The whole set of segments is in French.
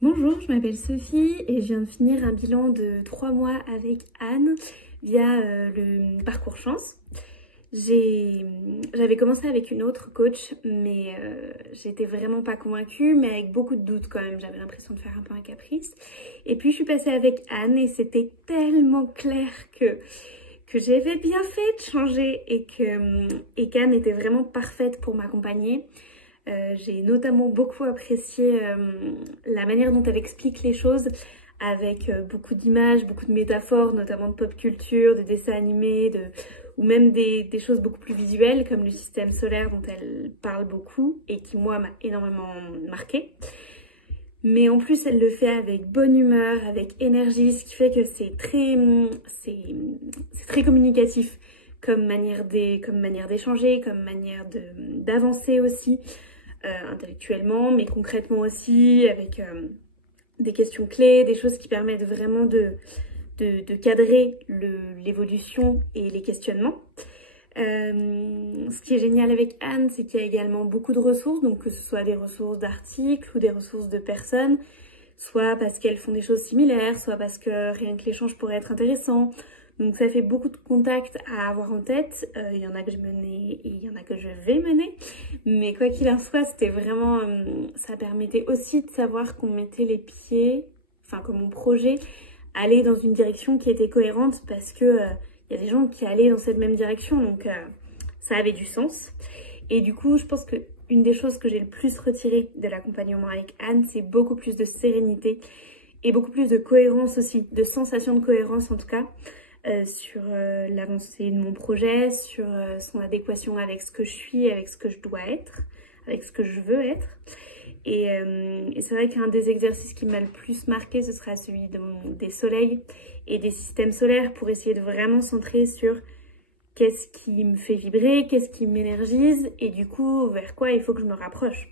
Bonjour, je m'appelle Sophie et je viens de finir un bilan de 3 mois avec Anne via le parcours chance. J'avais commencé avec une autre coach, mais j'étais vraiment pas convaincue, mais avec beaucoup de doutes quand même. J'avais l'impression de faire un peu un caprice. Et puis je suis passée avec Anne et c'était tellement clair que j'avais bien fait de changer et qu'Anne était vraiment parfaite pour m'accompagner. J'ai notamment beaucoup apprécié la manière dont elle explique les choses avec beaucoup d'images, beaucoup de métaphores, notamment de pop culture, de dessins animés, ou même des choses beaucoup plus visuelles comme le système solaire dont elle parle beaucoup et qui moi m'a énormément marqué. Mais en plus elle le fait avec bonne humeur, avec énergie, ce qui fait que c'est très communicatif comme manière d'échanger, comme manière d'avancer aussi. Intellectuellement, mais concrètement aussi, avec des questions clés, des choses qui permettent vraiment de cadrer l'évolution et les questionnements. Ce qui est génial avec Anne, c'est qu'il y a également beaucoup de ressources, donc que ce soit des ressources d'articles ou des ressources de personnes, soit parce qu'elles font des choses similaires, soit parce que rien que l'échange pourrait être intéressant. Donc ça fait beaucoup de contacts à avoir en tête. Il y en a que je menais et il y en a que je vais mener. Mais quoi qu'il en soit, c'était vraiment... ça permettait aussi de savoir qu'on mettait les pieds, enfin que mon projet allait dans une direction qui était cohérente parce que il y a des gens qui allaient dans cette même direction. Donc ça avait du sens. Et du coup, je pense que une des choses que j'ai le plus retiré de l'accompagnement avec Anne, c'est beaucoup plus de sérénité et beaucoup plus de cohérence aussi, de sensation de cohérence en tout cas. Sur l'avancée de mon projet, sur son adéquation avec ce que je suis, avec ce que je dois être, avec ce que je veux être. Et c'est vrai qu'un des exercices qui m'a le plus marqué, ce sera celui des soleils et des systèmes solaires pour essayer de vraiment centrer sur qu'est-ce qui me fait vibrer, qu'est-ce qui m'énergise et du coup vers quoi il faut que je me rapproche.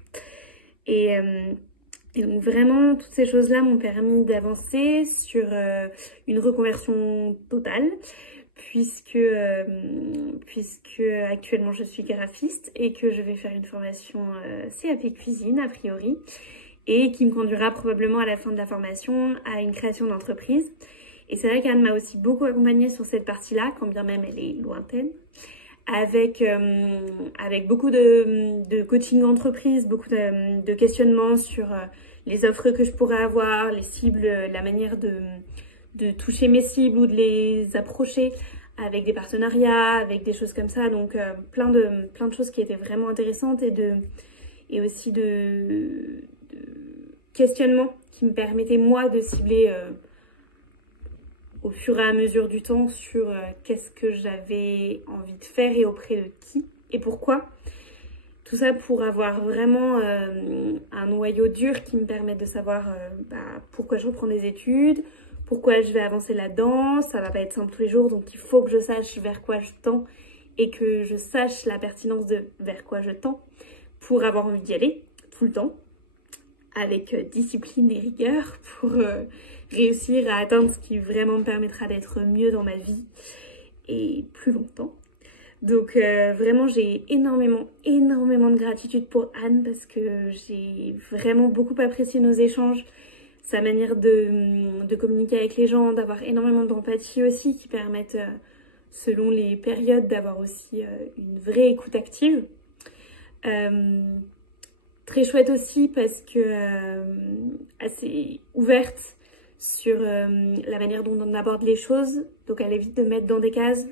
Et donc vraiment, toutes ces choses-là m'ont permis d'avancer sur une reconversion totale, puisque actuellement je suis graphiste et que je vais faire une formation CAP cuisine a priori, et qui me conduira probablement à la fin de la formation à une création d'entreprise. Et c'est vrai qu'Anne m'a aussi beaucoup accompagnée sur cette partie-là, quand bien même elle est lointaine. Avec beaucoup de coaching entreprise, beaucoup de questionnements sur les offres que je pourrais avoir, les cibles, la manière de toucher mes cibles ou de les approcher avec des partenariats, avec des choses comme ça. Donc plein de choses qui étaient vraiment intéressantes et aussi de questionnements qui me permettaient moi de cibler au fur et à mesure du temps sur qu'est-ce que j'avais envie de faire et auprès de qui et pourquoi. Tout ça pour avoir vraiment un noyau dur qui me permette de savoir pourquoi je reprends des études, pourquoi je vais avancer là-dedans. Ça va pas être simple tous les jours, donc il faut que je sache vers quoi je tends et que je sache la pertinence de vers quoi je tends pour avoir envie d'y aller tout le temps, avec discipline et rigueur pour réussir à atteindre ce qui vraiment me permettra d'être mieux dans ma vie et plus longtemps. Donc vraiment j'ai énormément de gratitude pour Anne parce que j'ai vraiment beaucoup apprécié nos échanges, sa manière de communiquer avec les gens, d'avoir énormément d'empathie aussi qui permettent selon les périodes d'avoir aussi une vraie écoute active. Très chouette aussi parce que assez ouverte sur la manière dont on aborde les choses. Donc elle évite de mettre dans des cases.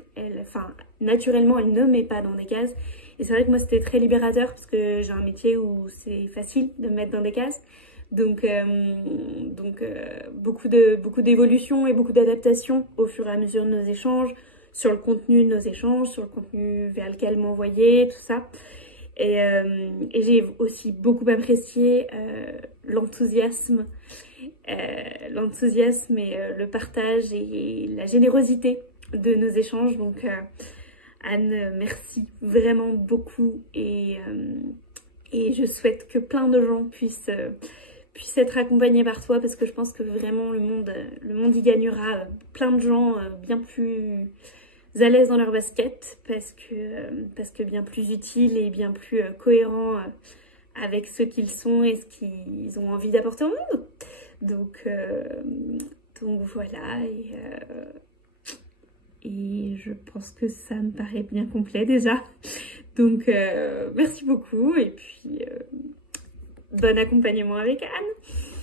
Naturellement, elle ne met pas dans des cases. Et c'est vrai que moi, c'était très libérateur parce que j'ai un métier où c'est facile de me mettre dans des cases. Donc beaucoup d'évolution et beaucoup d'adaptation au fur et à mesure de nos échanges, sur le contenu de nos échanges, sur le contenu vers lequel m'envoyer, tout ça. Et j'ai aussi beaucoup apprécié l'enthousiasme et le partage et la générosité de nos échanges. Donc Anne, merci vraiment beaucoup et je souhaite que plein de gens puissent être accompagnés par toi parce que je pense que vraiment le monde y gagnera. Plein de gens bien plus à l'aise dans leur basket parce que bien plus utiles et bien plus cohérents avec ce qu'ils sont et ce qu'ils ont envie d'apporter au monde. Donc voilà, et je pense que ça me paraît bien complet déjà. Donc merci beaucoup et puis bon accompagnement avec Anne.